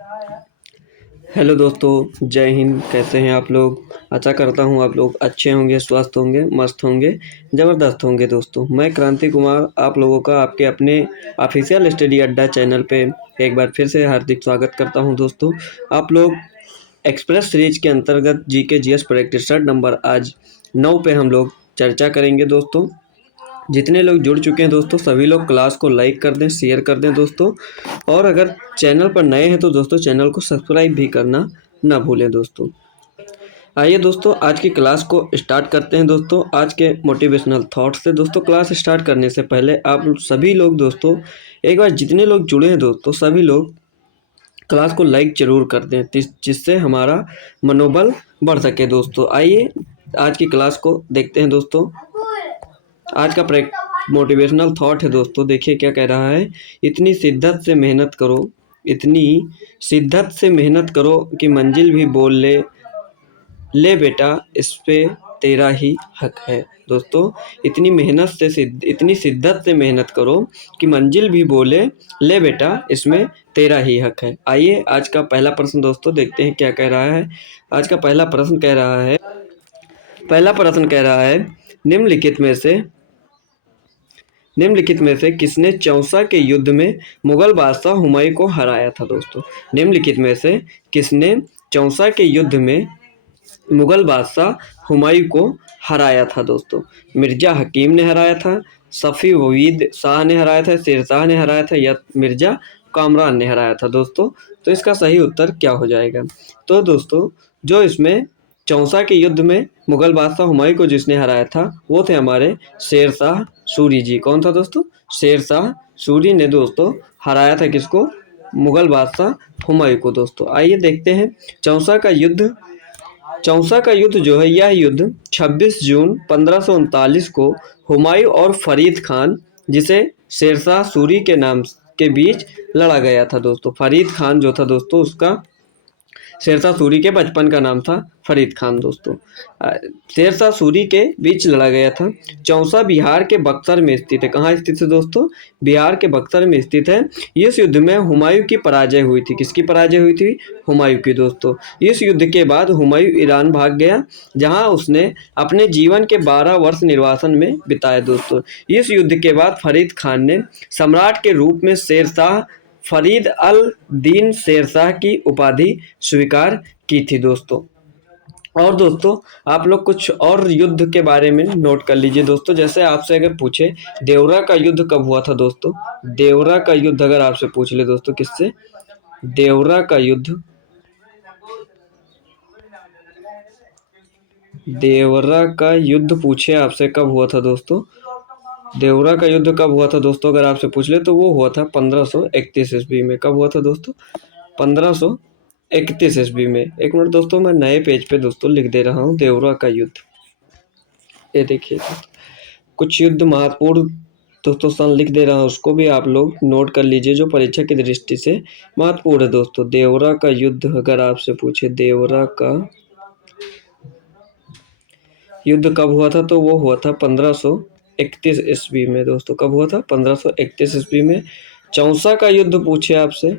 Hello दोस्तों, जय हिंद। कैसे हैं आप लोग? आशा करता हूँ आप लोग अच्छे होंगे, स्वस्थ होंगे, मस्त होंगे, ज़बरदस्त होंगे। दोस्तों मैं क्रांति कुमार आप लोगों का आपके अपने ऑफिशियल स्टडी अड्डा चैनल पे एक बार फिर से हार्दिक स्वागत करता हूँ। दोस्तों आप लोग एक्सप्रेस सीरीज के अंतर्गत जीके जीएस प्रैक्टिस नंबर आज 9 पे हम लोग चर्चा करेंगे। दोस्तों जितने लोग जुड़ चुके हैं दोस्तों, सभी लोग क्लास को लाइक कर दें, शेयर कर दें दोस्तों। और अगर चैनल पर नए हैं तो दोस्तों चैनल को सब्सक्राइब भी करना ना भूलें। दोस्तों आइए दोस्तों आज की क्लास को स्टार्ट करते हैं। दोस्तों आज के मोटिवेशनल थॉट्स से दोस्तों क्लास स्टार्ट करने से पहले आप सभी लोग दोस्तों एक बार जितने लोग जुड़े हैं दोस्तों सभी लोग क्लास को लाइक ज़रूर कर दें जिससे हमारा मनोबल बढ़ सके। दोस्तों आइए आज की क्लास को देखते हैं। दोस्तों आज का मोटिवेशनल थॉट है दोस्तों, देखिए क्या कह रहा है। इतनी शिद्दत से मेहनत करो, इतनी शिद्दत से मेहनत करो कि मंजिल भी बोल ले बेटा इस पे तेरा ही हक है। दोस्तों इतनी शिद्दत से मेहनत करो कि मंजिल भी बोले ले बेटा इसमें तेरा ही हक है। आइए आज का पहला प्रश्न दोस्तों देखते हैं क्या कह रहा है। आज का पहला प्रश्न कह रहा है निम्नलिखित में से किसने चौसा के युद्ध में मुगल बादशाह हुमायूं को हराया था। दोस्तों निम्नलिखित में से किसने चौसा के युद्ध में मुगल बादशाह हुमायूं को हराया था। दोस्तों मिर्जा हकीम ने हराया था, सफ़ी वहीद शाह ने हराया था, शेर शाह ने हराया था या मिर्जा कामरान ने हराया था। दोस्तों तो इसका सही उत्तर क्या हो जाएगा? तो दोस्तों जो इसमें चौसा के युद्ध में मुगल बादशाह हुमायूं को जिसने हराया था वो थे हमारे शेर शाह सूरी जी। कौन था दोस्तों? शेर शाह सूरी ने दोस्तों हराया था किसको? मुगल बादशाह हुमायूं को। दोस्तों आइए देखते हैं चौसा का युद्ध जो है, यह युद्ध 26 जून 1539 को हुमायूं और फरीद खान जिसे शेरशाह सूरी के नाम के बीच लड़ा गया था। दोस्तों फरीद खान जो था दोस्तों उसका शेरशाह सूरी के बचपन का नाम था फरीद खान। दोस्तों शेरशाह सूरी के बीच लड़ा गया था। चौसा बिहार के बक्सर में स्थित है। कहाँ स्थित है दोस्तों? बिहार के बक्सर में स्थित है। इस युद्ध में हुमायूं की पराजय हुई थी। किसकी पराजय हुई थी? हुमायूं की। दोस्तों इस युद्ध के बाद हुमायूं ईरान भाग गया जहाँ उसने अपने जीवन के 12 वर्ष निर्वासन में बिताए। दोस्तों इस युद्ध के बाद फरीद खान ने सम्राट के रूप में शेरशाह फरीद अल दीन शेरशाह की उपाधि स्वीकार की थी। दोस्तों और दोस्तों आप लोग कुछ और युद्ध के बारे में नोट कर लीजिए। दोस्तों जैसे आपसे अगर पूछे देवरा का युद्ध कब हुआ था। दोस्तों देवरा का युद्ध अगर आपसे पूछ ले दोस्तों किससे? देवरा का युद्ध पूछे आपसे कब हुआ था। दोस्तों देवरा का युद्ध कब हुआ था दोस्तों अगर आपसे पूछ ले तो वो हुआ था 1531 ईस्वी में। कब हुआ था दोस्तों? 1531 ईस्वी में। एक मिनट दोस्तों मैं नए पेज पे दोस्तों लिख दे रहा हूँ देवरा का युद्ध। ये देखिए कुछ युद्ध महत्वपूर्ण दोस्तों सन लिख दे रहा हूँ, उसको भी आप लोग नोट कर लीजिए जो परीक्षा की दृष्टि से महत्वपूर्ण है। दोस्तों देवरा का युद्ध अगर आपसे पूछे देवरा का युद्ध कब हुआ था तो वो हुआ था 1531 ईस्वी में। दोस्तों कब हुआ था? 1531 ईस्वी में। चौसा का युद्ध पूछे आपसे,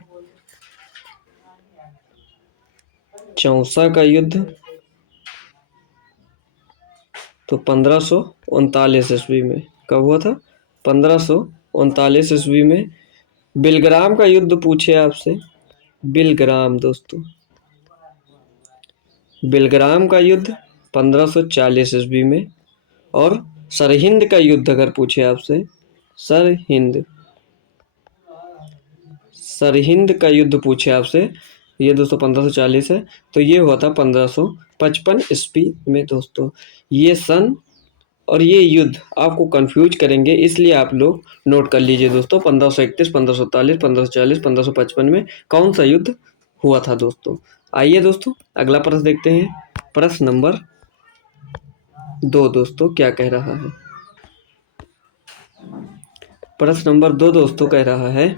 चौसा का युद्ध तो 1539 ईस्वी में। कब हुआ था? 1539 ईस्वी में। बिलग्राम का युद्ध पूछे आपसे, बिलग्राम दोस्तों बिलग्राम का युद्ध 1540 ईस्वी में। और सरहिंद का युद्ध अगर पूछे आपसे, सरहिंद का युद्ध पूछे आपसे, ये दोस्तों 1540 है तो ये हुआ था 1555 ईस्वी में। दोस्तों ये सन और ये युद्ध आपको कंफ्यूज करेंगे इसलिए आप लोग नोट कर लीजिए। दोस्तों 1531, 1540, 1540, 1555 में कौन सा युद्ध हुआ था। दोस्तों आइए दोस्तों अगला प्रश्न देखते हैं। प्रश्न नंबर 2 दोस्तों क्या कह रहा है? प्रश्न नंबर 2 दोस्तों कह रहा है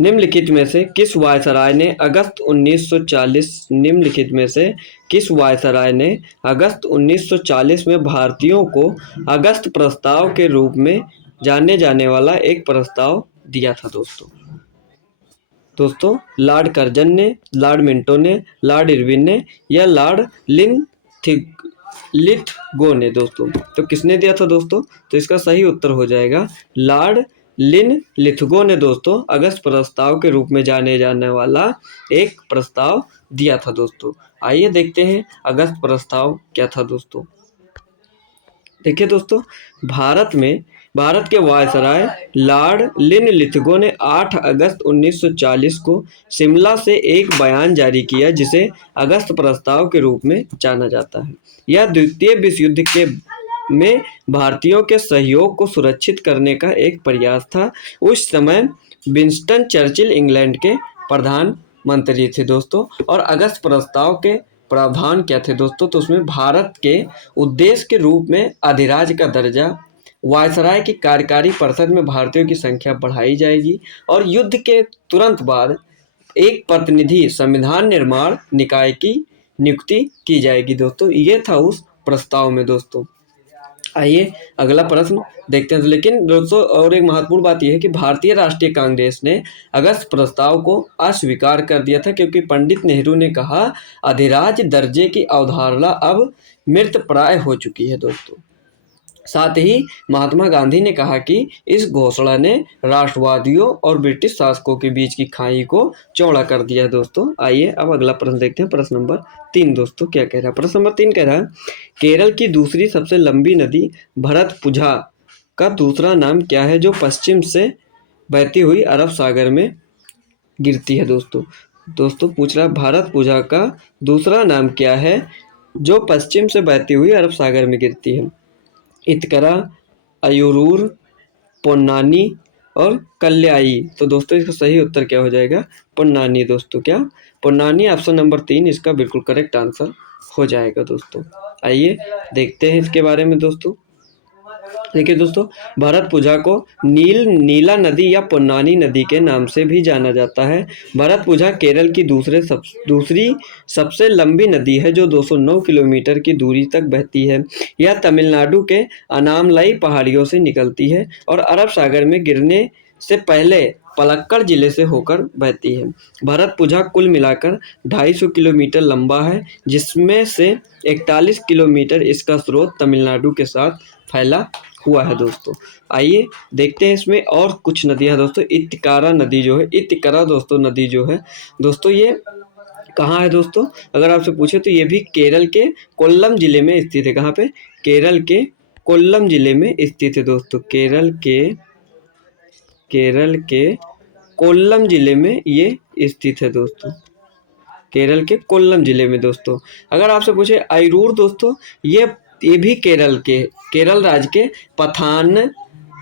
निम्नलिखित में से किस वायसराय ने अगस्त 1940 में भारतीयों को अगस्त प्रस्ताव के रूप में जाने जाने वाला एक प्रस्ताव दिया था। दोस्तों दोस्तों लॉर्ड कर्जन ने, लॉर्ड मिंटो ने, लॉर्ड इरविन ने या लॉर्ड लिथगो ने दोस्तों। तो किसने दिया था दोस्तों? तो इसका सही उत्तर हो जाएगा लॉर्ड लिथगो ने दोस्तों अगस्त प्रस्ताव के रूप में जाने जाने वाला एक प्रस्ताव दिया था दोस्तों। आइए देखते हैं अगस्त प्रस्ताव क्या था दोस्तों। देखिए दोस्तों, भारत के वायसराय लॉर्ड लिथगो ने 8 अगस्त 1940 को शिमला से एक बयान जारी किया जिसे अगस्त प्रस्ताव के रूप में जाना जाता है। यह द्वितीय विश्व युद्ध के में भारतीयों के सहयोग को सुरक्षित करने का एक प्रयास था। उस समय विंस्टन चर्चिल इंग्लैंड के प्रधानमंत्री थे दोस्तों। और अगस्त प्रस्ताव के प्रावधान क्या थे दोस्तों? तो उसमें भारत के उद्देश्य के रूप में अधिराज का दर्जा, वायसराय की कार्यकारी परिषद में भारतीयों की संख्या बढ़ाई जाएगी और युद्ध के तुरंत बाद एक प्रतिनिधि संविधान निर्माण निकाय की नियुक्ति की जाएगी दोस्तों। ये था उस प्रस्ताव में दोस्तों। आइए अगला प्रश्न देखते हैं। लेकिन दोस्तों और एक महत्वपूर्ण बात यह है कि भारतीय राष्ट्रीय कांग्रेस ने अगस्त प्रस्ताव को अस्वीकार कर दिया था, क्योंकि पंडित नेहरू ने कहा अधिराज दर्जे की अवधारणा अब मृतप्राय हो चुकी है दोस्तों। साथ ही महात्मा गांधी ने कहा कि इस घोषणा ने राष्ट्रवादियों और ब्रिटिश शासकों के बीच की खाई को चौड़ा कर दिया दोस्तों। आइए अब अगला प्रश्न देखते हैं। प्रश्न नंबर 3 दोस्तों क्या कह रहा है? प्रश्न नंबर 3 कह रहा है केरल की दूसरी सबसे लंबी नदी भरतपुझा का दूसरा नाम क्या है जो पश्चिम से बहती हुई अरब सागर में गिरती है दोस्तों पूछ रहा है भरतपुझा का दूसरा नाम क्या है जो पश्चिम से बहती हुई अरब सागर में गिरती है? इतकरा, अयूरूर, पोन्नानी और कल्याई। तो दोस्तों इसका सही उत्तर क्या हो जाएगा? पोन्नानी दोस्तों। क्या पोन्नानी? ऑप्शन नंबर 3 इसका बिल्कुल करेक्ट आंसर हो जाएगा दोस्तों। आइए देखते हैं इसके बारे में दोस्तों। देखिए दोस्तों, भरतपुझा को नीला नदी या पोन्नानी नदी के नाम से भी जाना जाता है। भरतपुझा केरल की दूसरी सबसे लंबी नदी है जो 209 किलोमीटर की दूरी तक बहती है। यह तमिलनाडु के अनामलाई पहाड़ियों से निकलती है और अरब सागर में गिरने से पहले पलक्कड़ जिले से होकर बहती है। भरतपुझा कुल मिलाकर 250 किलोमीटर लंबा है, जिसमें से 41 किलोमीटर इसका स्रोत तमिलनाडु के साथ फैला हुआ है दोस्तों। आइए देखते हैं इसमें और कुछ नदियां दोस्तों। इतिकारा नदी जो है, इतिकरा दोस्तों नदी जो है दोस्तों, ये कहाँ है दोस्तों? अगर आपसे पूछे तो ये भी केरल के कोल्लम जिले में स्थित है। कहाँ पे? केरल के कोल्लम जिले में स्थित है दोस्तों। केरल के कोल्लम जिले में ये स्थित है दोस्तों। केरल के कोल्लम जिले में दोस्तों। अगर आपसे पूछे अयूरूर दोस्तों, ये भी केरल राज्य के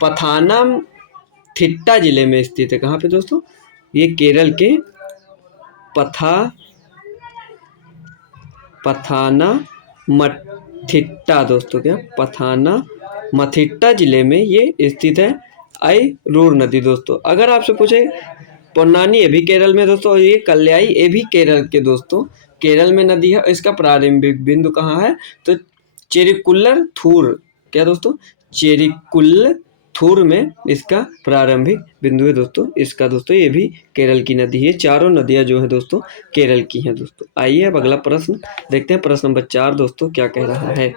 पथानमथिट्टा जिले में स्थित है। कहाँ पे दोस्तों? ये केरल के पथानामथिट्टा दोस्तों। क्या? पथानामथिट्टा जिले में ये स्थित है अयूरूर नदी दोस्तों। अगर आपसे पूछे पोन्नानी, ये भी केरल में दोस्तों। ये कल्याई, ये भी केरल के दोस्तों, केरल में नदी है। इसका प्रारंभिक बिंदु कहाँ है? तो चेरिकुल्लर-थूर। क्या दोस्तों? चेरिकुल्लर-थूर में इसका प्रारंभिक बिंदु है दोस्तों। इसका दोस्तों ये भी केरल की नदी है। चारों नदियां जो है दोस्तों केरल की हैं दोस्तों। आइए अब अगला प्रश्न देखते हैं। प्रश्न नंबर 4 दोस्तों क्या कह रहा है?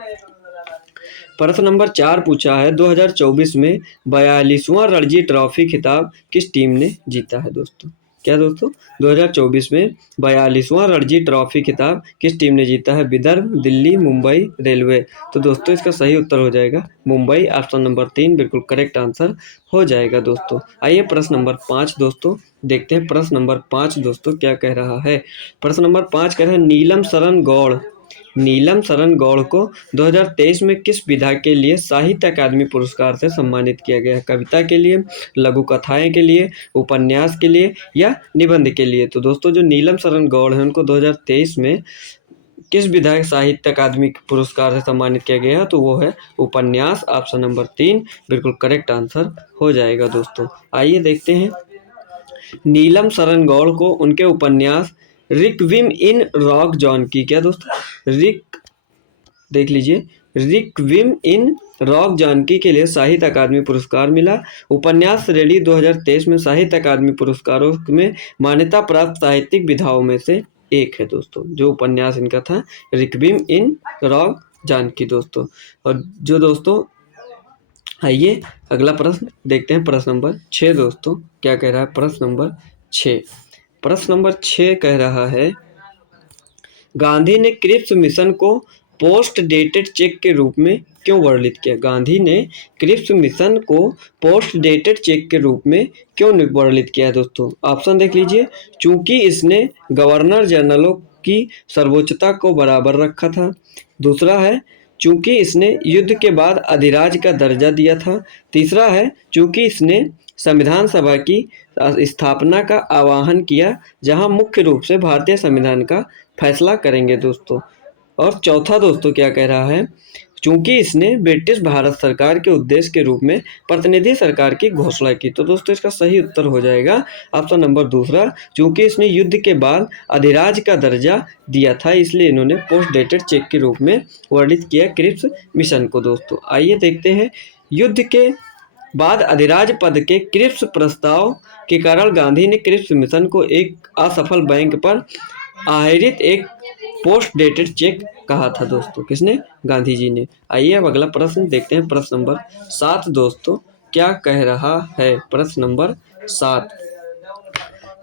प्रश्न नंबर 4 पूछा है 2024 में 42वां रणजी ट्रॉफी खिताब किस टीम ने जीता है दोस्तों? क्या दोस्तों? 2024 में 42वां रणजी ट्रॉफी खिताब किस टीम ने जीता है? विदर्भ, दिल्ली, मुंबई, रेलवे। तो दोस्तों इसका सही उत्तर हो जाएगा मुंबई। ऑप्शन नंबर 3 बिल्कुल करेक्ट आंसर हो जाएगा दोस्तों। आइए प्रश्न नंबर 5 दोस्तों देखते हैं। प्रश्न नंबर 5 दोस्तों क्या कह रहा है? प्रश्न नंबर 5 कह रहा है नीलम शरण गौड़ को 2023 में किस विधा के लिए साहित्य अकादमी पुरस्कार से सम्मानित किया गया है? कविता के लिए, लघु कथाएं के लिए, उपन्यास के लिए या निबंध के लिए? तो दोस्तों जो नीलम शरण गौड़ है उनको 2023 में किस विधा साहित्य अकादमी पुरस्कार से सम्मानित किया गया है? तो वो है उपन्यास। ऑप्शन नंबर 3 बिल्कुल करेक्ट आंसर हो जाएगा दोस्तों। आइए देखते हैं। नीलम शरण गौड़ को उनके उपन्यास रिक्विम इन रॉक जॉन की, क्या दोस्तों? देख लीजिए, रिक्विम इन रॉक जानकी के लिए साहित्य अकादमी पुरस्कार मिला। उपन्यास श्रेणी 2023 में साहित्य अकादमी पुरस्कारों में मान्यता प्राप्त साहित्यिक विधाओं में से एक है दोस्तों। जो उपन्यास इनका था रिक्विम इन रॉक जानकी दोस्तों। और जो दोस्तों आइए अगला प्रश्न देखते हैं, प्रश्न नंबर 6 दोस्तों क्या कह रहा है। प्रश्न नंबर 6, प्रश्न नंबर 6 कह रहा है, गांधी ने क्रिप्स मिशन को पोस्ट डेटेड चेक के रूप में क्यों वर्णित किया। गांधी ने क्रिप्स मिशन को पोस्ट डेटेड चेक के रूप में क्यों वर्णित किया है दोस्तों। ऑप्शन देख लीजिए, चूंकि इसने गवर्नर जनरलों की सर्वोच्चता को बराबर रखा था। दूसरा है चूंकि इसने युद्ध के बाद अधिराज का दर्जा दिया था। तीसरा है चूंकि इसने संविधान सभा की स्थापना का आह्वान किया, जहां मुख्य रूप से भारतीय संविधान का फैसला करेंगे दोस्तों। और चौथा दोस्तों क्या कह रहा है, चूंकि इसने ब्रिटिश भारत सरकार के उद्देश्य के रूप में प्रतिनिधि सरकार की घोषणा की। तो दोस्तों इसका सही उत्तर हो जाएगा ऑप्शन नंबर दूसरा, चूंकि इसने युद्ध के बाद अधिराज का दर्जा दिया था, इसलिए इन्होंने पोस्ट डेटेड चेक के रूप में वर्णित किया क्रिप्स मिशन को दोस्तों। आइए देखते हैं, युद्ध के बाद अधिराज पद के क्रिप्स प्रस्ताव के कारण गांधी ने क्रिप्स मिशन को एक असफल बैंक पर आहरित एक पोस्ट डेटेड चेक कहा था दोस्तों। किसने? गांधी जी ने। आइए अब अगला प्रश्न देखते हैं, प्रश्न नंबर 7 दोस्तों क्या कह रहा है। प्रश्न नंबर 7,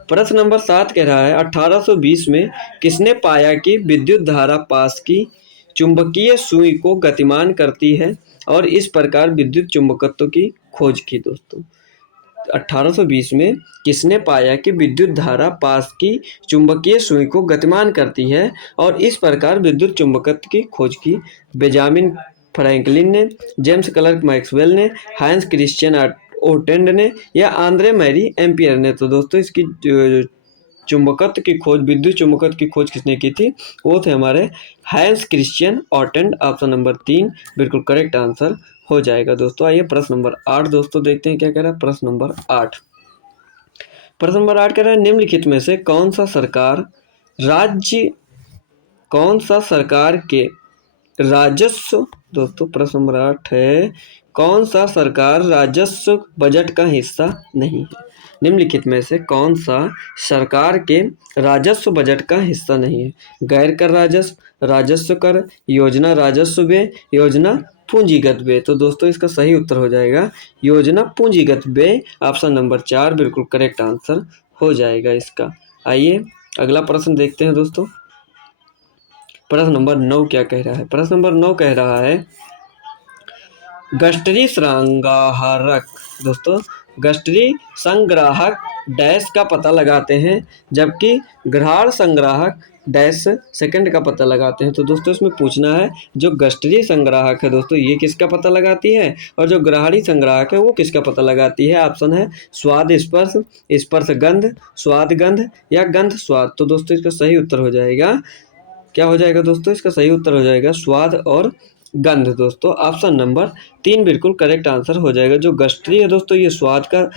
प्रश्न नंबर 7 कह रहा है, 1820 में किसने पाया कि विद्युत धारा पास की चुंबकीय सुई को गतिमान करती है और इस प्रकार विद्युत चुंबकत्व की खोज की दोस्तों। 1820 में किसने पाया कि विद्युत धारा पास की चुंबकीय सुई को गतिमान करती है और इस प्रकार विद्युत चुंबकत्व की खोज की? बेंजामिन फ्रैंकलिन ने, जेम्स क्लर्क मैक्सवेल ने, हाइंस क्रिश्चियन ओटेंड ने या आंद्रे मैरी एम्पियर ने? तो दोस्तों इसकी चुंबकत्व की खोज, विद्युत चुंबकत्व की खोज किसने की थी? वो थे हमारे हाइंस क्रिश्चियन ओटेंड। ऑप्शन नंबर 3 बिल्कुल करेक्ट आंसर हो जाएगा दोस्तों। आइए प्रश्न नंबर 8 दोस्तों देखते हैं क्या कह रहा है। प्रश्न नंबर 8, प्रश्न नंबर 8 कह रहा है, निम्नलिखित में से कौन सा सरकार के राजस्व दोस्तों, प्रश्न नंबर 8 है, कौन सा सरकार राजस्व बजट का हिस्सा नहीं है। निम्नलिखित में से कौन सा सरकार के राजस्व बजट का हिस्सा नहीं है? गैर कर राजस्व, राजस्व कर, योजना राजस्व व्यय, योजना पूंजीगत व्यय। तो दोस्तों इसका सही उत्तर हो जाएगा योजना पूंजीगत व्यय। ऑप्शन नंबर 4 बिल्कुल करेक्ट आंसर हो जाएगा इसका। आइए अगला प्रश्न देखते हैं दोस्तों, प्रश्न नंबर 9 क्या कह रहा है। प्रश्न नंबर 9 कह रहा है, गठरी संग्राहक दोस्तों, गठरी संग्राहक डैश का पता लगाते हैं जबकि ग्रहाण संग्राहक डैश सेकंड का पता लगाते हैं। तो दोस्तों इसमें पूछना है जो गठरी संग्राहक है दोस्तों ये किसका पता लगाती है और जो ग्रहाणी संग्राहक है वो किसका पता लगाती है? ऑप्शन है स्वाद स्पर्श, स्पर्श गंध, स्वाद गंध या गंध स्वाद। तो दोस्तों इसका सही उत्तर हो जाएगा, क्या हो जाएगा दोस्तों? इसका सही उत्तर हो जाएगा स्वाद और गंध दोस्तों। ऑप्शन नंबर 3 बिल्कुल करेक्ट आंसर हो जाएगा। जो गठरी है दोस्तों ये स्वाद का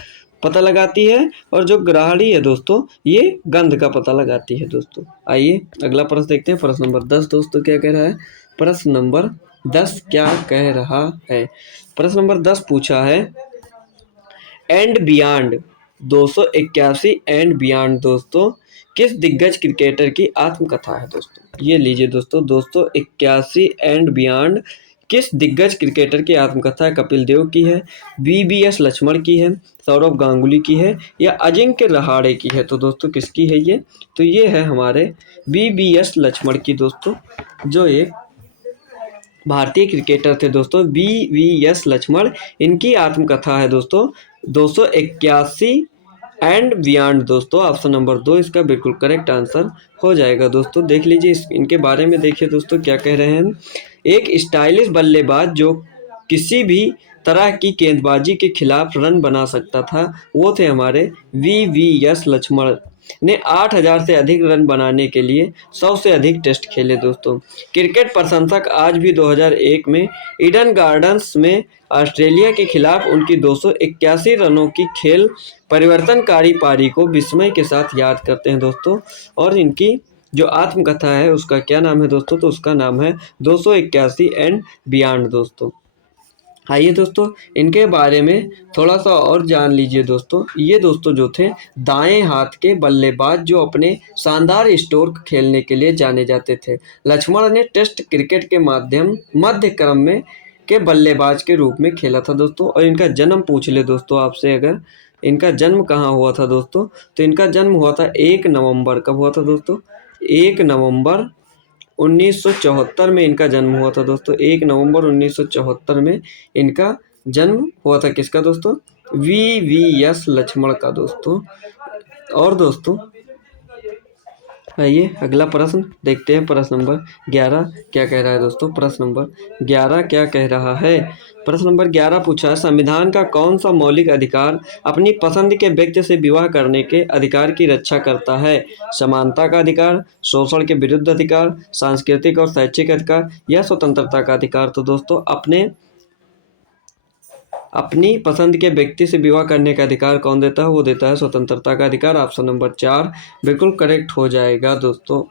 पता लगाती है और जो ग्रहाणी है दोस्तों ये गंध का पता लगाती है दोस्तों। आइए अगला प्रश्न देखते हैं, प्रश्न नंबर 10 दोस्तों क्या कह रहा है। प्रश्न नंबर 10 क्या कह रहा है। प्रश्न नंबर 10 पूछा है, एंड बियॉन्ड 281 एंड बियॉन्ड दोस्तों किस दिग्गज क्रिकेटर की आत्मकथा है दोस्तों? ये लीजिए दोस्तों 281 एंड बियॉन्ड किस दिग्गज क्रिकेटर की आत्मकथा है? कपिल देव की है, वीवीएस लक्ष्मण की है, सौरव गांगुली की है या अजिंक्य रहाणे की है? तो दोस्तों किसकी है ये? तो ये है हमारे वीवीएस लक्ष्मण की दोस्तों, जो एक भारतीय क्रिकेटर थे दोस्तों वीवीएस लक्ष्मण। इनकी आत्मकथा है दोस्तों 281 एंड बियॉन्ड दोस्तों। ऑप्शन नंबर 2 इसका बिल्कुल करेक्ट आंसर हो जाएगा दोस्तों। देख लीजिए इनके बारे में, देखिए दोस्तों क्या कह रहे हैं। एक स्टाइलिश बल्लेबाज जो किसी भी तरह की गेंदबाजी के खिलाफ रन बना सकता था वो थे हमारे वीवीएस लक्ष्मण ने 8000 से अधिक रन बनाने के लिए 100 से अधिक टेस्ट खेले दोस्तों। क्रिकेट प्रशंसक आज भी 2001 में ईडन गार्डन्स में ऑस्ट्रेलिया के खिलाफ उनकी 281 रनों की खेल परिवर्तनकारी पारी को विस्मय के साथ याद करते हैं दोस्तों। और इनकी जो आत्मकथा है उसका क्या नाम है दोस्तों? तो उसका नाम है 281 एंड बियॉन्ड दोस्तों। आइए दोस्तों इनके बारे में थोड़ा सा और जान लीजिए दोस्तों। ये दोस्तों जो थे दाएं हाथ के बल्लेबाज जो अपने शानदार स्ट्रोक खेलने के लिए जाने जाते थे। लक्ष्मण ने टेस्ट क्रिकेट के मध्य क्रम में के बल्लेबाज के रूप में खेला था दोस्तों। और इनका जन्म पूछ ले दोस्तों आपसे, अगर इनका जन्म कहाँ हुआ था दोस्तों? तो इनका जन्म हुआ था 1 नवंबर, कब हुआ था दोस्तों? 1 नवंबर 1974 में इनका जन्म हुआ था दोस्तों। 1 नवंबर 1974 में इनका जन्म हुआ था किसका दोस्तों? VVS लक्ष्मण का दोस्तों। और दोस्तों आइए अगला प्रश्न देखते हैं। प्रश्न नंबर 11 क्या कह रहा है दोस्तों? प्रश्न नंबर 11 क्या कह रहा है? प्रश्न नंबर 11 पूछा है, संविधान का कौन सा मौलिक अधिकार अपनी पसंद के व्यक्ति से विवाह करने के अधिकार की रक्षा करता है? समानता का अधिकार, शोषण के विरुद्ध अधिकार, सांस्कृतिक और शैक्षिक अधिकार या स्वतंत्रता का अधिकार? तो दोस्तों अपनी पसंद के व्यक्ति से विवाह करने का अधिकार कौन देता है? वो देता है स्वतंत्रता का अधिकार। ऑप्शन नंबर 4 बिल्कुल करेक्ट हो जाएगा दोस्तों।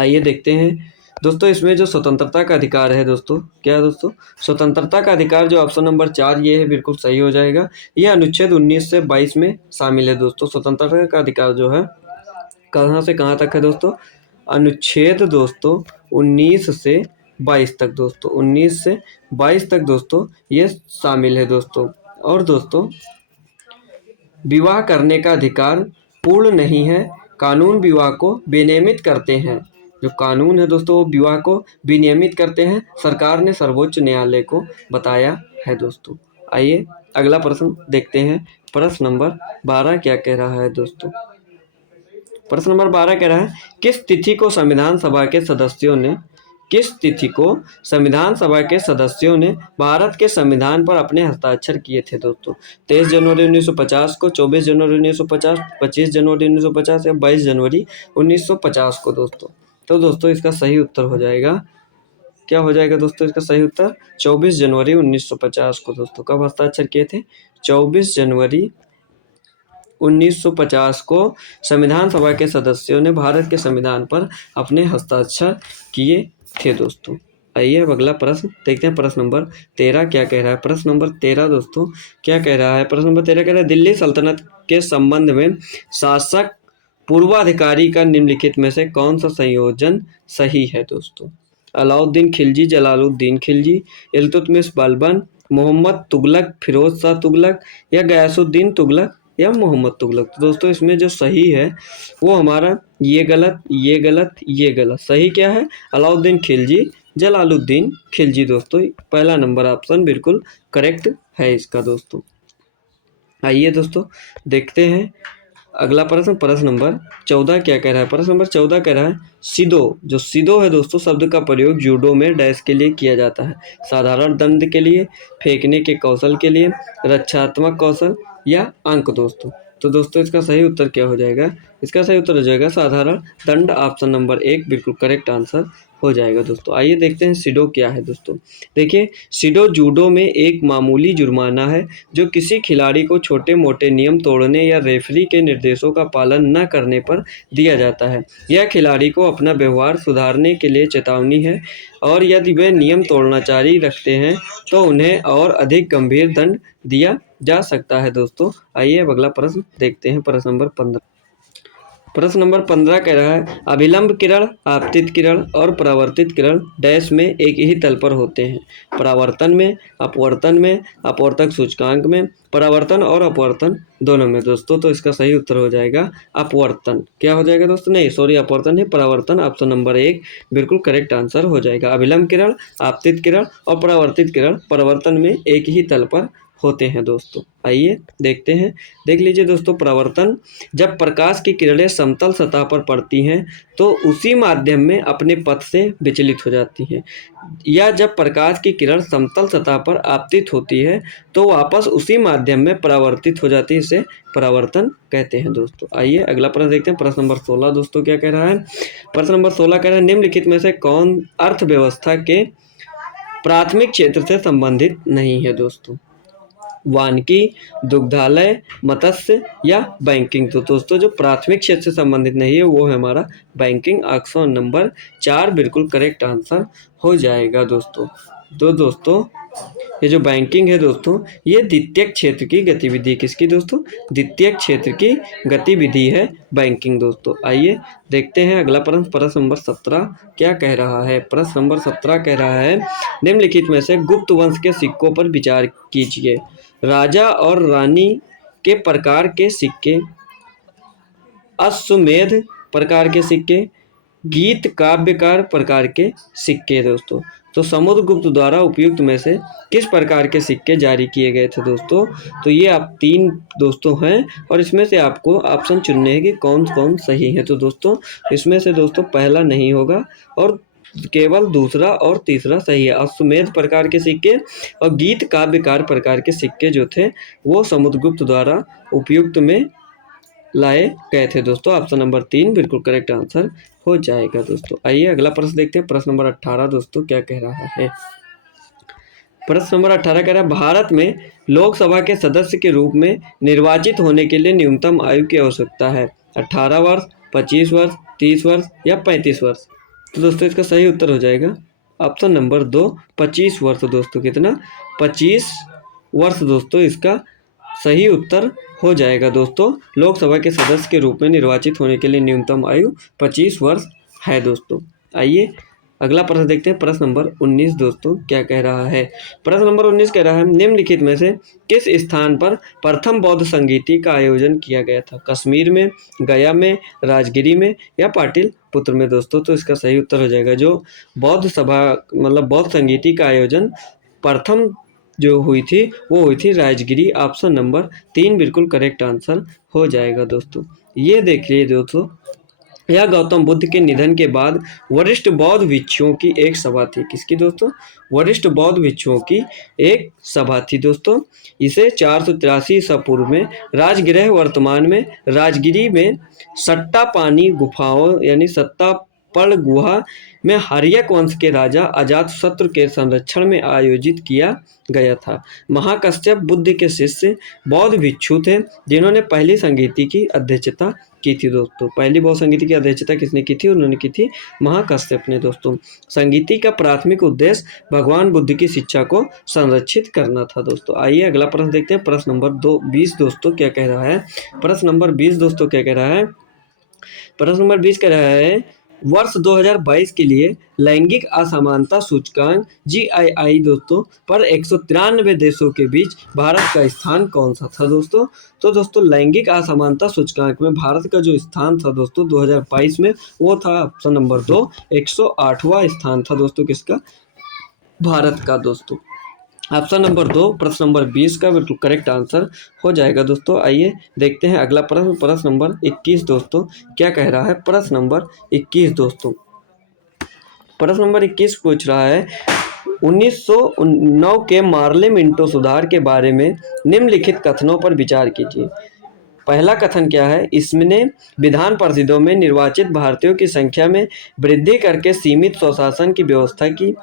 आइए देखते हैं दोस्तों इसमें जो स्वतंत्रता का अधिकार है दोस्तों, क्या है दोस्तों? स्वतंत्रता का अधिकार जो ऑप्शन नंबर 4 ये है, बिल्कुल सही हो जाएगा। ये अनुच्छेद 19 से 22 में शामिल है दोस्तों। स्वतंत्रता का अधिकार जो है कहाँ से कहाँ तक है दोस्तों? अनुच्छेद दोस्तों 19 से 22 तक दोस्तों, 19 से 22 तक दोस्तों ये शामिल है दोस्तों। और दोस्तों विवाह करने का अधिकार पूर्ण नहीं है, कानून विवाह को विनियमित करते हैं। जो कानून है दोस्तों वो विवाह को विनियमित करते हैं, सरकार ने सर्वोच्च न्यायालय को बताया है दोस्तों। आइए अगला प्रश्न देखते हैं। प्रश्न नंबर 12 क्या कह रहा है दोस्तों? प्रश्न नंबर 12 कह रहा है, किस तिथि को संविधान सभा के सदस्यों ने भारत के संविधान पर अपने हस्ताक्षर किए थे दोस्तों? 23 जनवरी 1950 को, 24 जनवरी 1950, 25 जनवरी 1950 या 22 जनवरी 1950 को दोस्तों? तो दोस्तों इसका सही उत्तर हो जाएगा, क्या हो जाएगा दोस्तों इसका सही उत्तर? 24 जनवरी 1950 को दोस्तों। कब हस्ताक्षर किए थे? 24 जनवरी 1950 को संविधान सभा के सदस्यों ने भारत के संविधान पर अपने हस्ताक्षर किए थे दोस्तों। आइए अब अगला प्रश्न देखते हैं। प्रश्न नंबर 13 क्या कह रहा है? प्रश्न नंबर 13 दोस्तों क्या कह रहा है? प्रश्न नंबर 13 कह रहा है, दिल्ली सल्तनत के संबंध में शासक पूर्वाधिकारी का निम्नलिखित में से कौन सा संयोजन सही है दोस्तों? अलाउद्दीन खिलजी, जलालुद्दीन खिलजी, इल्तुतमिश बलबन, मोहम्मद तुगलक, फिरोज शाह तुगलक या गयासुद्दीन तुगलक या मोहम्मद तुगलक? तो दोस्तों इसमें जो सही है वो हमारा ये गलत, ये गलत, ये गलत। सही क्या है? अलाउद्दीन खिलजी, जलालुद्दीन खिलजी दोस्तों। पहला नंबर ऑप्शन बिल्कुल करेक्ट है इसका दोस्तों। आइए दोस्तों देखते हैं अगला प्रश्न। प्रश्न नंबर 14 क्या कह रहा है? प्रश्न नंबर 14 कह रहा है, सिदो, जो सिदो है दोस्तों शब्द का प्रयोग जूडो में डैश के लिए किया जाता है? साधारण दंड के लिए, फेंकने के कौशल के लिए, रक्षात्मक कौशल या अंक दोस्तों? तो दोस्तों इसका सही उत्तर क्या हो जाएगा? इसका सही उत्तर हो जाएगा साधारण दंड। ऑप्शन नंबर 1 बिल्कुल करेक्ट आंसर हो जाएगा दोस्तों। आइए देखते हैं सिडो क्या है दोस्तों। देखिए सिडो जूडो में एक मामूली जुर्माना है जो किसी खिलाड़ी को छोटे मोटे नियम तोड़ने या रेफरी के निर्देशों का पालन न करने पर दिया जाता है। यह खिलाड़ी को अपना व्यवहार सुधारने के लिए चेतावनी है और यदि वे नियम तोड़ना जारी रखते हैं तो उन्हें और अधिक गंभीर दंड दिया जा सकता है दोस्तों। आइए अब अगला प्रश्न देखते हैं। प्रश्न नंबर 15। प्रश्न नंबर 15 कह रहा है, अभिलंब किरण, आपतित किरण और परावर्तित किरण डैश में एक ही तल पर होते हैं? परावर्तन में, अपवर्तन में, अपवर्तक सूचकांक में, परावर्तन और अपवर्तन दोनों में दोस्तों? तो इसका सही उत्तर हो जाएगा अपवर्तन। क्या हो जाएगा दोस्तों? नहीं सॉरी, अपवर्तन है, परावर्तन। ऑप्शन नंबर 1 बिल्कुल करेक्ट आंसर हो जाएगा। अभिलंब किरण, आपतित किरण और परावर्तित किरण परावर्तन में एक ही तल पर होते हैं दोस्तों। आइए देखते हैं, देख लीजिए दोस्तों। परावर्तन, जब प्रकाश की किरणें समतल सतह पर पड़ती हैं तो उसी माध्यम में अपने पथ से विचलित हो जाती हैं, या जब प्रकाश की किरण समतल सतह पर आपतित होती है तो वापस उसी माध्यम में परावर्तित हो जाती है, इसे परावर्तन कहते हैं दोस्तों। आइए अगला प्रश्न देखते हैं। प्रश्न नंबर 16 दोस्तों क्या कह रहा है? प्रश्न नंबर 16 कह रहा है, निम्नलिखित में से कौन अर्थव्यवस्था के प्राथमिक क्षेत्र से संबंधित नहीं है दोस्तों? वानिकी, दुग्धालय, मत्स्य या बैंकिंग। तो दोस्तों जो प्राथमिक क्षेत्र से संबंधित नहीं है वो है हमारा बैंकिंग। ऑप्शन नंबर 4 बिल्कुल करेक्ट आंसर हो जाएगा दोस्तों। तो दोस्तों ये जो बैंकिंग है दोस्तों, ये द्वितीयक क्षेत्र की गतिविधि, किसकी दोस्तों? द्वितीयक क्षेत्र की गतिविधि है बैंकिंग दोस्तों। आइए देखते हैं अगला प्रश्न, प्रश्न नंबर 17 क्या कह रहा है। प्रश्न नंबर 17 कह रहा है, निम्नलिखित में से गुप्त वंश के सिक्कों पर विचार कीजिए। राजा और रानी के प्रकार के सिक्के, अश्वमेध प्रकार के सिक्के, गीत काव्यकार प्रकार के सिक्के दोस्तों। तो समुद्रगुप्त द्वारा उपयुक्त में से किस प्रकार के सिक्के जारी किए गए थे दोस्तों? तो ये आप 3 दोस्तों हैं और इसमें से आपको ऑप्शन चुनने हैं कि कौन कौन सही है। तो दोस्तों इसमें से दोस्तों पहला नहीं होगा और केवल दूसरा और तीसरा सही है। अश्वमेध प्रकार के सिक्के और गीत काव्यकार प्रकार के सिक्के जो थे वो समुद्रगुप्त द्वारा उपयुक्त में लाए गए थे दोस्तों। ऑप्शन नंबर 3 बिल्कुल करेक्ट आंसर हो जाएगा दोस्तों। आइए अगला प्रश्न देखते हैं, प्रश्न नंबर 18 दोस्तों क्या कह रहा है। प्रश्न नंबर 18 कह रहा है, भारत में लोकसभा के सदस्य के रूप में निर्वाचित होने के लिए न्यूनतम आयु की आवश्यकता है। 18 वर्ष, 25 वर्ष, 30 वर्ष या 35 वर्ष। तो दोस्तों इसका सही उत्तर हो जाएगा ऑप्शन नंबर 2 25 वर्ष दोस्तों। कितना? 25 वर्ष दोस्तों इसका सही उत्तर हो जाएगा दोस्तों। लोकसभा के सदस्य के रूप में निर्वाचित होने के लिए न्यूनतम आयु 25 वर्ष है दोस्तों। आइए अगला प्रश्न देखते हैं, प्रश्न नंबर 19 दोस्तों क्या कह रहा है। प्रश्न नंबर 19 कह रहा है, निम्नलिखित में से किस स्थान पर प्रथम बौद्ध संगीति का आयोजन किया गया था? कश्मीर में, गया में, राजगिरी में या पाटलिपुत्र में दोस्तों। तो इसका सही उत्तर हो जाएगा जो बौद्ध सभा मतलब बौद्ध संगीति का आयोजन प्रथम जो हुई थी वो हुई थी राजगिरी। ऑप्शन नंबर 3 बिल्कुल करेक्ट आंसर हो जाएगा दोस्तों। ये देखिए दोस्तों, यह गौतम बुद्ध के निधन के बाद वरिष्ठ बौद्ध भिक्षुओं की एक सभा थी। किसकी दोस्तों? वरिष्ठ बौद्ध भिक्षुओं की एक सभा थी दोस्तों। इसे 483 ईसा पूर्व में राजगृह, वर्तमान में राजगिरी में सट्टापानी गुफाओं यानी सत्तापड़ गुहा में हर्यक वंश के राजा अजातशत्रु के संरक्षण में आयोजित किया गया था। महाकश्यप बुद्ध के शिष्य बौद्ध भिक्षु थे जिन्होंने पहली संगीति की अध्यक्षता की थी दोस्तों। पहली बौद्ध संगीति की अध्यक्षता किसने की थी? उन्होंने की थी महाकश्यप ने दोस्तों। संगीति का प्राथमिक उद्देश्य भगवान बुद्ध की शिक्षा को संरक्षित करना था दोस्तों। आइए अगला प्रश्न देखते हैं, प्रश्न नंबर 20 दोस्तों क्या कह रहा है। प्रश्न नंबर 20 दोस्तों क्या कह रहा है। प्रश्न नंबर 20 कह रहा है, वर्ष 2022 के लिए लैंगिक असमानता सूचकांक GII दोस्तों पर 193 देशों के बीच भारत का स्थान कौन सा था दोस्तों? तो दोस्तों लैंगिक असमानता सूचकांक में भारत का जो स्थान था दोस्तों 2022 में वो था ऑप्शन नंबर 2 108वां स्थान था दोस्तों। किसका? भारत का दोस्तों। ऑप्शन नंबर 2 प्रश्न नंबर 20 का बिल्कुल करेक्ट आंसर हो जाएगा दोस्तों। आइए देखते हैं अगला प्रश्न, प्रश्न नंबर 21 दोस्तों क्या कह रहा है। प्रश्न नंबर 21 दोस्तों, प्रश्न नंबर 21 पूछ रहा है, 1909 के मार्ले मिंटो सुधार के बारे में निम्नलिखित कथनों पर विचार कीजिए। पहला कथन क्या है? इसने विधान परिषदों में निर्वाचित भारतीयों की संख्या में वृद्धि करके सीमित स्वशासन की व्यवस्था की।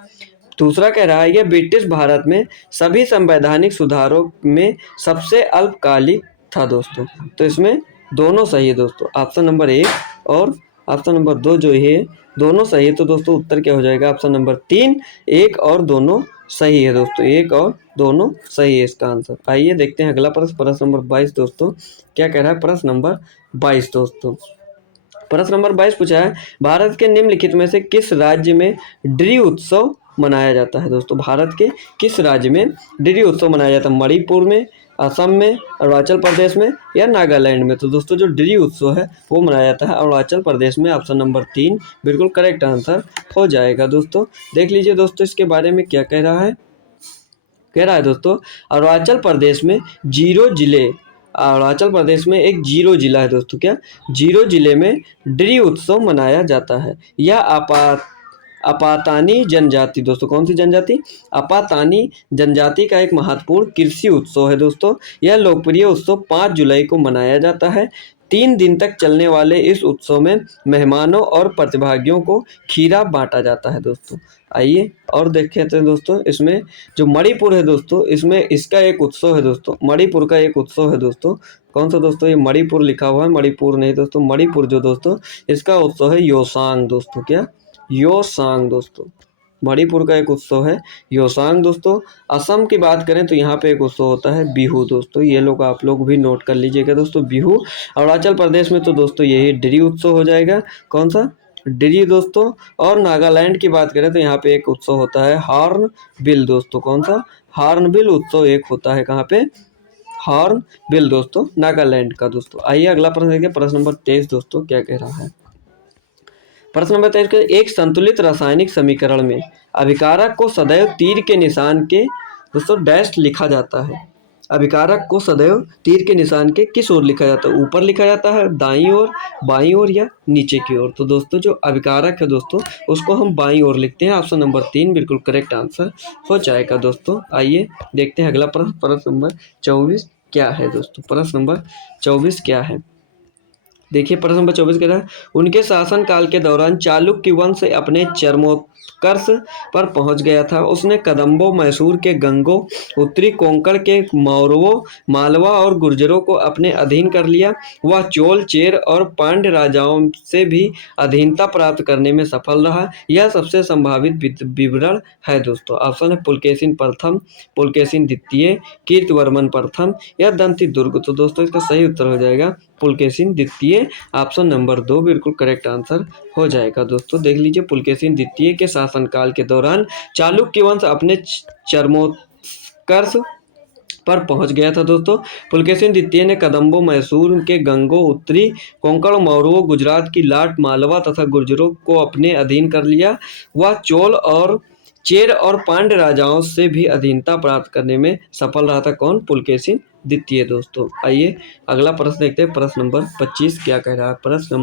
दूसरा कह रहा है, यह ब्रिटिश भारत में सभी संवैधानिक सुधारों में सबसे अल्पकालिक था दोस्तों। तो इसमें दोनों सही है दोस्तों। ऑप्शन नंबर 1 और ऑप्शन नंबर 2 जो है दोनों सही है। तो दोस्तों उत्तर क्या हो जाएगा? ऑप्शन नंबर 3 1 और दोनों सही है दोस्तों। 1 और दोनों सही है इसका आंसर। आइए देखते हैं अगला प्रश्न, प्रश्न नंबर 22 दोस्तों क्या कह रहा है। प्रश्न नंबर 22 दोस्तों, प्रश्न नंबर 22 पूछा है, भारत के निम्नलिखित में से किस राज्य में ड्री उत्सव मनाया जाता है दोस्तों? भारत के किस राज्य में ड्री उत्सव मनाया जाता है? मणिपुर में, असम में, अरुणाचल प्रदेश में या नागालैंड में? तो दोस्तों जो ड्री उत्सव है वो मनाया जाता है अरुणाचल प्रदेश में। ऑप्शन नंबर 3 बिल्कुल करेक्ट आंसर हो जाएगा दोस्तों। देख लीजिए दोस्तों इसके बारे में क्या कह रहा है। कह रहा है दोस्तों, अरुणाचल प्रदेश में 0 जिले, अरुणाचल प्रदेश में एक 0 जिला है दोस्तों। क्या? 0 जिले में ड्री उत्सव मनाया जाता है। यह अपातानी जनजाति दोस्तों, कौन सी जनजाति? अपातानी जनजाति का एक महत्वपूर्ण कृषि उत्सव है दोस्तों। यह लोकप्रिय उत्सव 5 जुलाई को मनाया जाता है। 3 दिन तक चलने वाले इस उत्सव में मेहमानों और प्रतिभागियों को खीरा बांटा जाता है दोस्तों। आइए और देखें तो दोस्तों इसमें जो मणिपुर है दोस्तों, इसमें इसका एक उत्सव है दोस्तों, मणिपुर का एक उत्सव है दोस्तों। कौन सा दोस्तों? ये मणिपुर लिखा हुआ है, मणिपुर नहीं दोस्तों, मणिपुर जो दोस्तों इसका उत्सव है योसांग दोस्तों। क्या? योसांग दोस्तों, मणिपुर का एक उत्सव है योसांग दोस्तों। असम की बात करें तो यहाँ पे एक उत्सव होता है बिहू दोस्तों, ये लोग आप लोग भी नोट कर लीजिएगा दोस्तों, बिहू। अरुणाचल प्रदेश में तो दोस्तों यही डिरी उत्सव हो जाएगा। कौन सा? डिरी दोस्तों। और नागालैंड की बात करें तो यहाँ पे एक उत्सव होता है हॉर्न बिल दोस्तों। कौन सा? हॉर्न बिल उत्सव एक होता है कहाँ पे? हॉर्न बिल दोस्तों, नागालैंड का दोस्तों। आइए अगला प्रश्न देखिए, प्रश्न नंबर 23 दोस्तों क्या कह रहा है। प्रश्न नंबर 23 के एक संतुलित रासायनिक समीकरण में अभिकारक को सदैव तीर के निशान के दोस्तों डैश लिखा जाता है। अभिकारक को सदैव तीर के निशान के किस ओर लिखा जाता है? ऊपर लिखा जाता है, दाईं ओर, बाईं ओर या नीचे की ओर? तो दोस्तों जो अभिकारक है दोस्तों उसको हम बाईं ओर लिखते हैं। ऑप्शन नंबर 3 बिल्कुल करेक्ट आंसर हो जाएगा दोस्तों। आइए देखते हैं अगला प्रश्न, प्रश्न नंबर 24 क्या है दोस्तों। प्रश्न नंबर 24 क्या है? देखिए प्रश्न नंबर 24 कह रहा है, उनके शासनकाल के दौरान चालुक्य वंश अपने चरमोत्कर्ष पर पहुंच गया था। उसने कदम्बों, मैसूर के गंगों, उत्तरी कोंकण के मौरवों, मालवा और गुर्जरों को अपने अधीन कर लिया। वह चोल, चेर और पांड्य राजाओं से भी अधीनता प्राप्त करने में सफल रहा। यह सबसे संभावित विवरण है दोस्तों। ऑप्शन है पुलकेशिन प्रथम, पुलकेशिन द्वितीय, कीर्तिवर्मन प्रथम या दंती दुर्ग। तो दोस्तों इसका सही उत्तर हो जाएगा पुलकेशिन द्वितीय। ऑप्शन नंबर 2 बिल्कुल करेक्ट आंसर हो जाएगा दोस्तों। देख लीजिए, पुलकेशिन द्वितीय के शासनकाल के दौरान चालुक्य वंश अपने चरमोत्कर्ष पर पहुंच गया था दोस्तों। पुलकेशिन द्वितीय ने कदम्बों, मैसूर के गंगों, उत्तरी कोंकण, मौर्यों, गुजरात की लाट, मालवा तथा गुर्जरों को अपने अधीन कर लिया। वह चोल और चेर और पांड्य राजाओं से भी अधीनता प्राप्त करने में सफल रहा था। कौन? पुलकेशिन द्वितीय दोस्तों। आइए अगला प्रश्न देखते हैं, प्रश्न नंबर 25 क्या कह रहा है। प्रश्न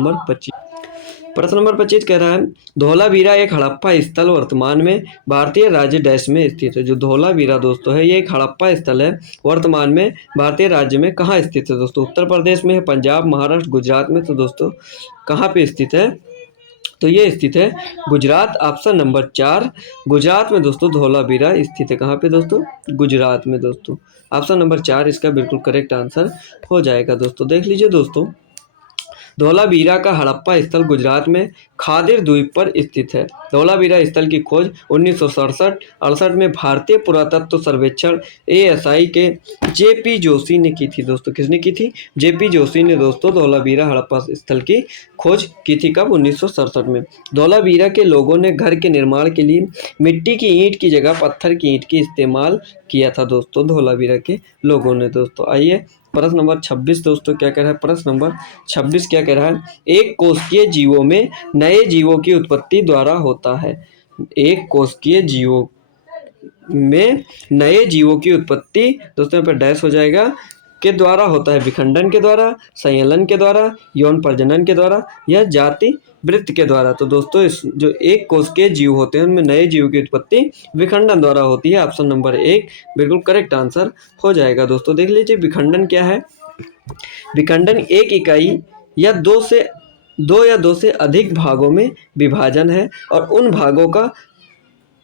नंबर 25 कह रहा है, धौलावीरा एक हड़प्पा स्थल वर्तमान में भारतीय राज्य डैश में स्थित है। जो धौलावीरा दोस्तों है ये एक हड़प्पा स्थल है, वर्तमान में भारतीय राज्य में कहाँ स्थित है दोस्तों? उत्तर प्रदेश में है, पंजाब, महाराष्ट्र, गुजरात में। तो दोस्तों कहाँ पे स्थित है? तो ये स्थित है गुजरात। ऑप्शन नंबर 4 गुजरात में दोस्तों धौलावीरा स्थित है। कहाँ पे दोस्तों? गुजरात में दोस्तों। ऑप्शन नंबर 4 इसका बिल्कुल करेक्ट आंसर हो जाएगा दोस्तों। देख लीजिए दोस्तों, धौलावीरा का हड़प्पा स्थल गुजरात में खादिर द्वीप पर स्थित है। धौलावीरा स्थल की खोज 1967-68 में भारतीय पुरातत्व सर्वेक्षण ASI के JP जोशी ने की थी दोस्तों। किसने की थी? JP जोशी ने दोस्तों धौलावीरा हड़प्पा स्थल की खोज की थी। कब? 1967 में। धौलावीरा के लोगों ने घर के निर्माण के लिए मिट्टी की ईंट की जगह पत्थर की ईंट की इस्तेमाल किया था दोस्तों, धौलावीरा के लोगों ने दोस्तों। आइए प्रश्न नंबर 26 दोस्तों क्या कह रहा है। प्रश्न नंबर 26 क्या कह रहा है, एक कोशिकीय जीवों में नए जीवों की उत्पत्ति द्वारा होता है। एक कोशिकीय जीवों में नए जीवों की उत्पत्ति दोस्तों यहाँ पर डैश हो जाएगा के द्वारा होता है। विखंडन के द्वारा, संयलन के द्वारा, यौन प्रजनन के द्वारा या जाति वृत्त के द्वारा। तो दोस्तों इस जो एक कोशिकीय जीव होते हैं उनमें नए जीव की उत्पत्ति विखंडन द्वारा होती है। ऑप्शन नंबर 1 बिल्कुल करेक्ट आंसर हो जाएगा दोस्तों। देख लीजिए विखंडन क्या है। विखंडन एक इकाई या दो या दो से अधिक भागों में विभाजन है और उन भागों का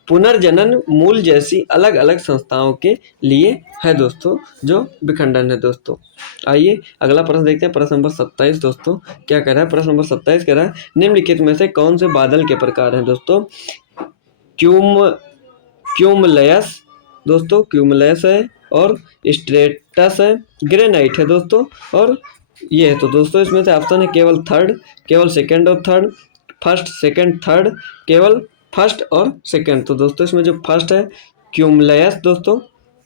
पुनर्जनन मूल जैसी अलग अलग संस्थाओं के लिए है दोस्तों, जो विखंडन है दोस्तों। आइए अगला प्रश्न देखते हैं, प्रश्न नंबर 27 दोस्तों क्या कह रहा है। प्रश्न नंबर 27 कह रहा है, निम्नलिखित में से कौन से बादल के प्रकार हैं दोस्तों? क्यूमुलस दोस्तों, क्यूमुलस है और स्ट्रेटस है, ग्रेनाइट है दोस्तों, और ये है। तो दोस्तों इसमें से ऑप्शन है केवल थर्ड, केवल सेकंड और थर्ड, फर्स्ट, सेकंड, थर्ड, केवल फर्स्ट और सेकंड। तो दोस्तों इसमें जो फर्स्ट है क्यूमुलस दोस्तों,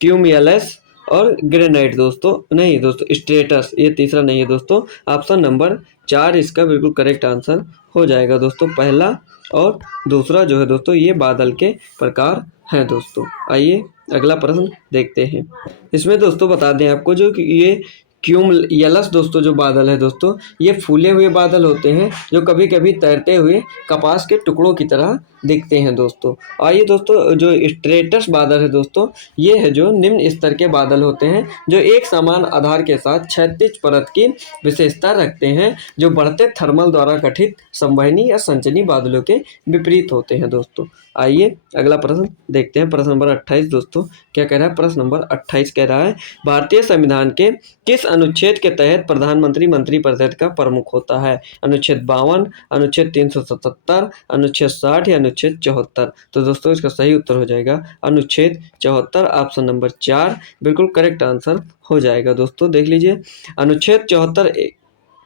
क्यूमुलस और ग्रेनाइट दोस्तों, नहीं दोस्तों स्ट्रेटस, ये तीसरा नहीं है दोस्तों। ऑप्शन नंबर 4 इसका बिल्कुल करेक्ट आंसर हो जाएगा दोस्तों। पहला और दूसरा जो है दोस्तों ये बादल के प्रकार हैं दोस्तों। आइए अगला प्रश्न देखते हैं। इसमें दोस्तों बता दें आपको जो कि ये क्यूमुलस दोस्तों जो बादल है दोस्तों ये फूले हुए बादल होते हैं जो कभी कभी तैरते हुए कपास के टुकड़ों की तरह दिखते हैं दोस्तों। आइए दोस्तों, जो स्ट्रेटस बादल है दोस्तों, ये है जो निम्न स्तर के बादल होते हैं जो एक समान आधार के साथ क्षैतिज परत की विशेषता रखते हैं, जो बढ़ते थर्मल द्वारा गठित संवहनी या संचनी बादलों के विपरीत होते हैं दोस्तों। आइए अगला प्रश्न देखते हैं। प्रश्न नंबर 28 दोस्तों क्या कह रहा है? प्रश्न नंबर 28 कह रहा है, भारतीय संविधान के किस अनुच्छेद के तहत प्रधानमंत्री मंत्रिपरिषद का प्रमुख होता है? अनुच्छेद 52, अनुच्छेद 377, अनुच्छेद 60 या अनुच्छेद 74? तो दोस्तों इसका सही उत्तर हो जाएगा अनुच्छेद 74, ऑप्शन नंबर 4 बिल्कुल करेक्ट आंसर हो जाएगा। दोस्तों देख लीजिए, अनुच्छेद 74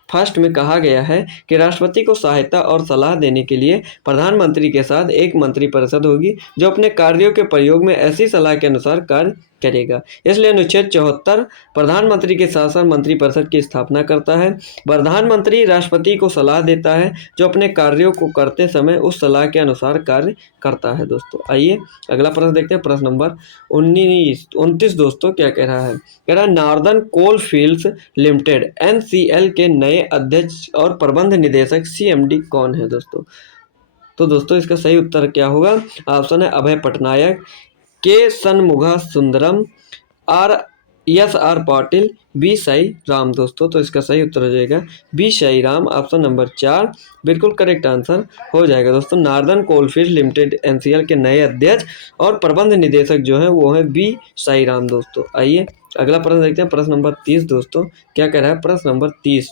फर्स्ट में कहा गया है कि राष्ट्रपति को सहायता और सलाह देने के लिए प्रधानमंत्री के साथ एक मंत्रिपरिषद होगी जो अपने कार्यों के प्रयोग में ऐसी सलाह के अनुसार कार्य करेगा। इसलिए अनुच्छेद 74 प्रधानमंत्री के साथ साथ मंत्रिपरिषद की स्थापना करता है। प्रधानमंत्री राष्ट्रपति को सलाह देता है जो अपने कार्यों को करते समय उस सलाह के अनुसार कार्य करता है। दोस्तों आइए अगला प्रश्न देखते हैं। प्रश्न नंबर 29 दोस्तों क्या कह रहा है? कह रहा है, नॉर्दर्न कोल फील्ड्स लिमिटेड NCL के नए अध्यक्ष और प्रबंध निदेशक CMD कौन है दोस्तों? तो दोस्तों इसका सही उत्तर क्या होगा? ऑप्शन है Abhay Patnaik, K Shanmuga Sundaram, SR Patil, B Sai Ram. दोस्तों तो इसका सही उत्तर हो जाएगा B Sai Ram, option number 4 बिल्कुल करेक्ट आंसर हो जाएगा। दोस्तों नॉर्दर्न कोलफील्ड लिमिटेड NCL के नए अध्यक्ष और प्रबंध निदेशक जो है वो है बी साई राम। दोस्तों आइए अगला प्रश्न देखते हैं। प्रश्न नंबर 30 दोस्तों क्या कह रहा है? प्रश्न नंबर 30,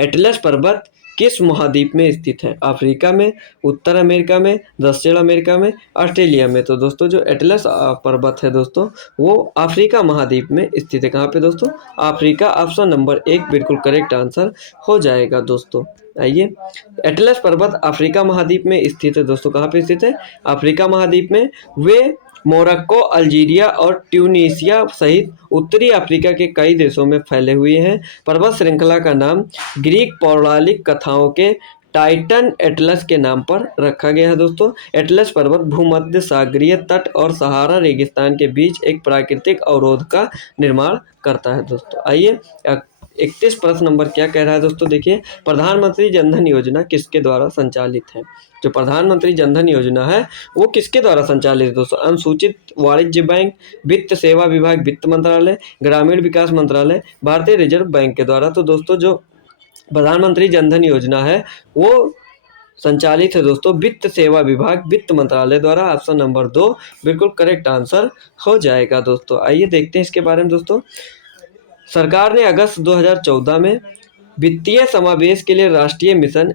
एटलस पर्वत किस महाद्वीप में स्थित है? अफ्रीका में, उत्तर अमेरिका में, दक्षिण अमेरिका में, ऑस्ट्रेलिया में? तो दोस्तों जो एटलस पर्वत है दोस्तों वो अफ्रीका महाद्वीप में स्थित है। कहाँ पे दोस्तों? अफ्रीका, ऑप्शन नंबर 1 बिल्कुल करेक्ट आंसर हो जाएगा। दोस्तों आइए, एटलस पर्वत अफ्रीका महाद्वीप में स्थित है। दोस्तों कहाँ पे स्थित है? अफ्रीका महाद्वीप में। वे मोरक्को, अल्जीरिया और ट्यूनीसिया सहित उत्तरी अफ्रीका के कई देशों में फैले हुए हैं। पर्वत श्रृंखला का नाम ग्रीक पौराणिक कथाओं के टाइटन एटलस के नाम पर रखा गया है। दोस्तों एटलस पर्वत भूमध्य सागरीय तट और सहारा रेगिस्तान के बीच एक प्राकृतिक अवरोध का निर्माण करता है। दोस्तों आइए 31 प्रश्न नंबर क्या कह रहा है? दोस्तों देखिए, प्रधानमंत्री जनधन योजना किसके द्वारा संचालित है? जो प्रधानमंत्री जनधन योजना है वो किसके द्वारा संचालित है? दोस्तों अनुसूचित वाणिज्य बैंक, वित्त सेवा विभाग, वित्त मंत्रालय, ग्रामीण विकास मंत्रालय, भारतीय रिजर्व बैंक के द्वारा। तो दोस्तों जो प्रधानमंत्री जनधन योजना है वो संचालित है दोस्तों वित्त सेवा विभाग, वित्त मंत्रालय द्वारा, ऑप्शन नंबर 2 बिल्कुल करेक्ट आंसर हो जाएगा। दोस्तों आइए देखते हैं इसके बारे में। दोस्तों सरकार ने अगस्त 2014 में वित्तीय समावेश के लिए राष्ट्रीय मिशन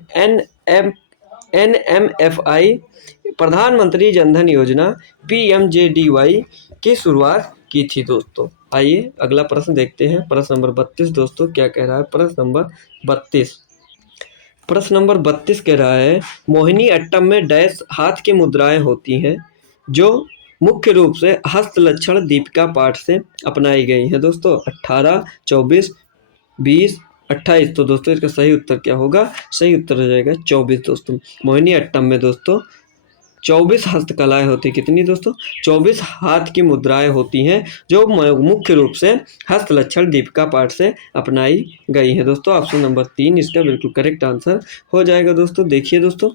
NMFI प्रधानमंत्री जनधन योजना PMJDY की शुरुआत की थी। दोस्तों आइए अगला प्रश्न देखते हैं। प्रश्न नंबर 32 दोस्तों क्या कह रहा है? प्रश्न नंबर 32 कह रहा है, मोहिनी अट्टम में डैश हाथ की मुद्राएं होती हैं जो मुख्य रूप से हस्तलक्षण दीपिका पाठ से अपनाई गई है। दोस्तों 18, 24, 20, 28। तो दोस्तों इसका सही उत्तर क्या होगा? सही उत्तर हो जाएगा 24। दोस्तों मोहिनी अट्टम में दोस्तों 24 हस्तकलाएं होती, कितनी दोस्तों? 24 हाथ की मुद्राएं होती हैं जो मुख्य रूप से हस्तलक्षण दीपिका पाठ से अपनाई गई है। दोस्तों ऑप्शन नंबर 3 इसका बिल्कुल करेक्ट आंसर हो जाएगा। दोस्तों देखिए दोस्तों,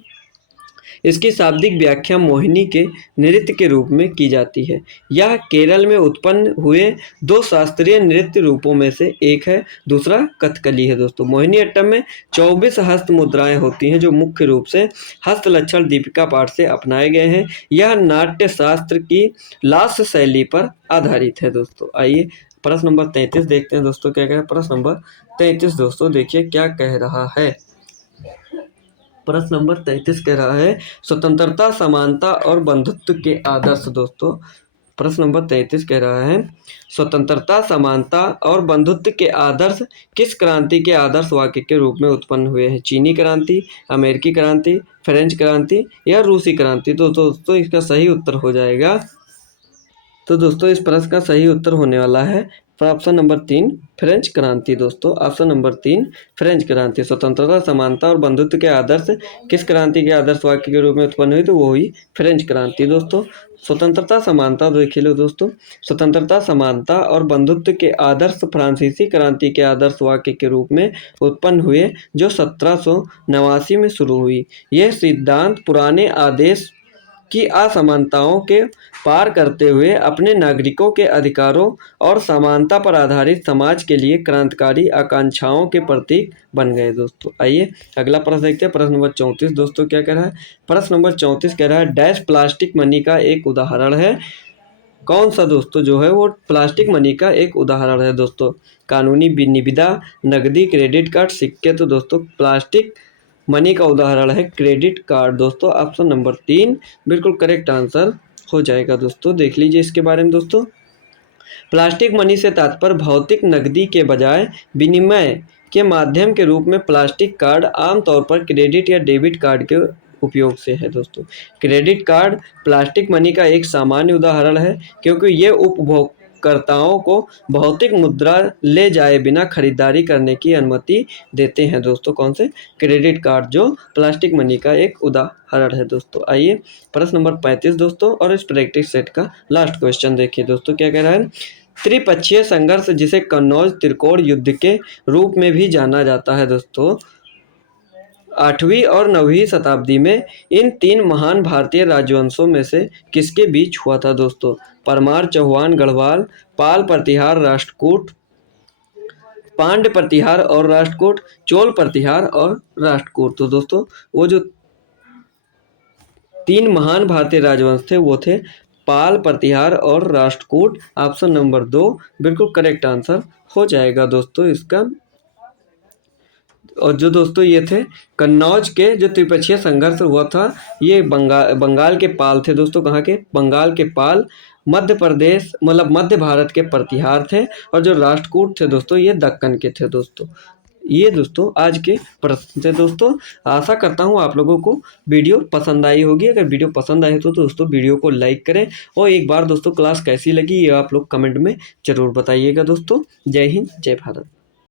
इसकी शाब्दिक व्याख्या मोहिनी के नृत्य के रूप में की जाती है। यह केरल में उत्पन्न हुए 2 शास्त्रीय नृत्य रूपों में से एक है, दूसरा कथकली है। दोस्तों मोहिनी अट्टम में 24 हस्त मुद्राएं होती हैं जो मुख्य रूप से हस्तलक्षण दीपिका पाठ से अपनाए गए हैं। यह नाट्य शास्त्र की लास्य शैली पर आधारित है। दोस्तों आइए प्रश्न नंबर 33 देखते हैं। दोस्तों क्या कह रहा है? प्रश्न नंबर 33 दोस्तों देखिए क्या कह रहा है? प्रश्न नंबर 33 कह रहा है, स्वतंत्रता, समानता और बंधुत्व के आदर्श। दोस्तों प्रश्न नंबर 33 कह रहा है, स्वतंत्रता, समानता और बंधुत्व के आदर्श किस क्रांति के आदर्श वाक्य के रूप में उत्पन्न हुए हैं? चीनी क्रांति, अमेरिकी क्रांति, फ्रेंच क्रांति या रूसी क्रांति? तो दोस्तों इसका सही उत्तर हो जाएगा, तो दोस्तों इस प्रश्न का सही उत्तर होने वाला है फिर ऑप्शन नंबर 3 फ्रेंच क्रांति दोस्तों, ऑप्शन नंबर 3 फ्रेंच क्रांति। स्वतंत्रता, समानता और बंधुत्व के आदर्श किस क्रांति के आदर्श वाक्य के रूप में उत्पन्न हुई, तो वो हुई फ्रेंच क्रांति दोस्तों। स्वतंत्रता, समानता देख लो दोस्तों, स्वतंत्रता, समानता और बंधुत्व के आदर्श फ्रांसीसी क्रांति के आदर्श वाक्य के रूप में उत्पन्न हुए, जो 1789 में शुरू हुई। यह सिद्धांत पुराने आदेश की असमानताओं के पार करते हुए अपने नागरिकों के अधिकारों और समानता पर आधारित समाज के लिए क्रांतिकारी आकांक्षाओं के प्रतीक बन गए दोस्तों। आइए अगला प्रश्न देखते हैं। प्रश्न नंबर 34 दोस्तों क्या कह रहा है, प्रश्न नंबर 34 कह रहा है डैश प्लास्टिक मनी का एक उदाहरण है। कौन सा दोस्तों जो है वो प्लास्टिक मनी का एक उदाहरण है दोस्तों, कानूनी निविदा, नकदी, क्रेडिट कार्ड, सिक्के। तो दोस्तों प्लास्टिक मनी का उदाहरण है क्रेडिट कार्ड दोस्तों। ऑप्शन नंबर 3 बिल्कुल करेक्ट आंसर हो जाएगा दोस्तों। देख लीजिए इसके बारे में दोस्तों, प्लास्टिक मनी से तात्पर्य भौतिक नकदी के बजाय विनिमय के माध्यम के रूप में प्लास्टिक कार्ड, आमतौर पर क्रेडिट या डेबिट कार्ड के उपयोग से है दोस्तों। क्रेडिट कार्ड प्लास्टिक मनी का एक सामान्य उदाहरण है, क्योंकि ये उपभोक्ताओं को भौतिक मुद्रा ले जाए बिना खरीदारी करने की अनुमति देते हैं दोस्तों। कौन से, क्रेडिट कार्ड, जो प्लास्टिक मनी का एक उदाहरण है दोस्तों। आइए प्रश्न नंबर 35 दोस्तों, और इस प्रैक्टिस सेट का लास्ट क्वेश्चन देखिए दोस्तों क्या कह रहा है। त्रिपक्षीय संघर्ष, जिसे कन्नौज त्रिकोण युद्ध के रूप में भी जाना जाता है दोस्तों, 8वीं और 9वीं शताब्दी में इन 3 महान भारतीय राजवंशों में से किसके बीच हुआ था दोस्तों। परमार, चौहान, गढ़वाल, पाल प्रतिहार, राष्ट्रकूट, पांड्य प्रतिहार और राष्ट्रकूट, चोल प्रतिहार और राष्ट्रकूट। तो दोस्तों वो जो 3 महान भारतीय राजवंश थे वो थे पाल, प्रतिहार और राष्ट्रकूट। ऑप्शन नंबर 2 बिल्कुल करेक्ट आंसर हो जाएगा दोस्तों इसका। और जो दोस्तों ये थे कन्नौज के जो त्रिपक्षीय संघर्ष हुआ था, ये बंगाल के पाल थे दोस्तों। कहाँ के, बंगाल के पाल। मध्य प्रदेश मतलब मध्य भारत के प्रतिहार थे, और जो राष्ट्रकूट थे दोस्तों ये दक्कन के थे दोस्तों। ये दोस्तों आज के प्रश्न थे दोस्तों। आशा करता हूँ आप लोगों को वीडियो पसंद आई होगी। अगर वीडियो पसंद आई तो दोस्तों वीडियो को लाइक करें, और एक बार दोस्तों क्लास कैसी लगी ये आप लोग कमेंट में ज़रूर बताइएगा दोस्तों। जय हिंद, जय भारत।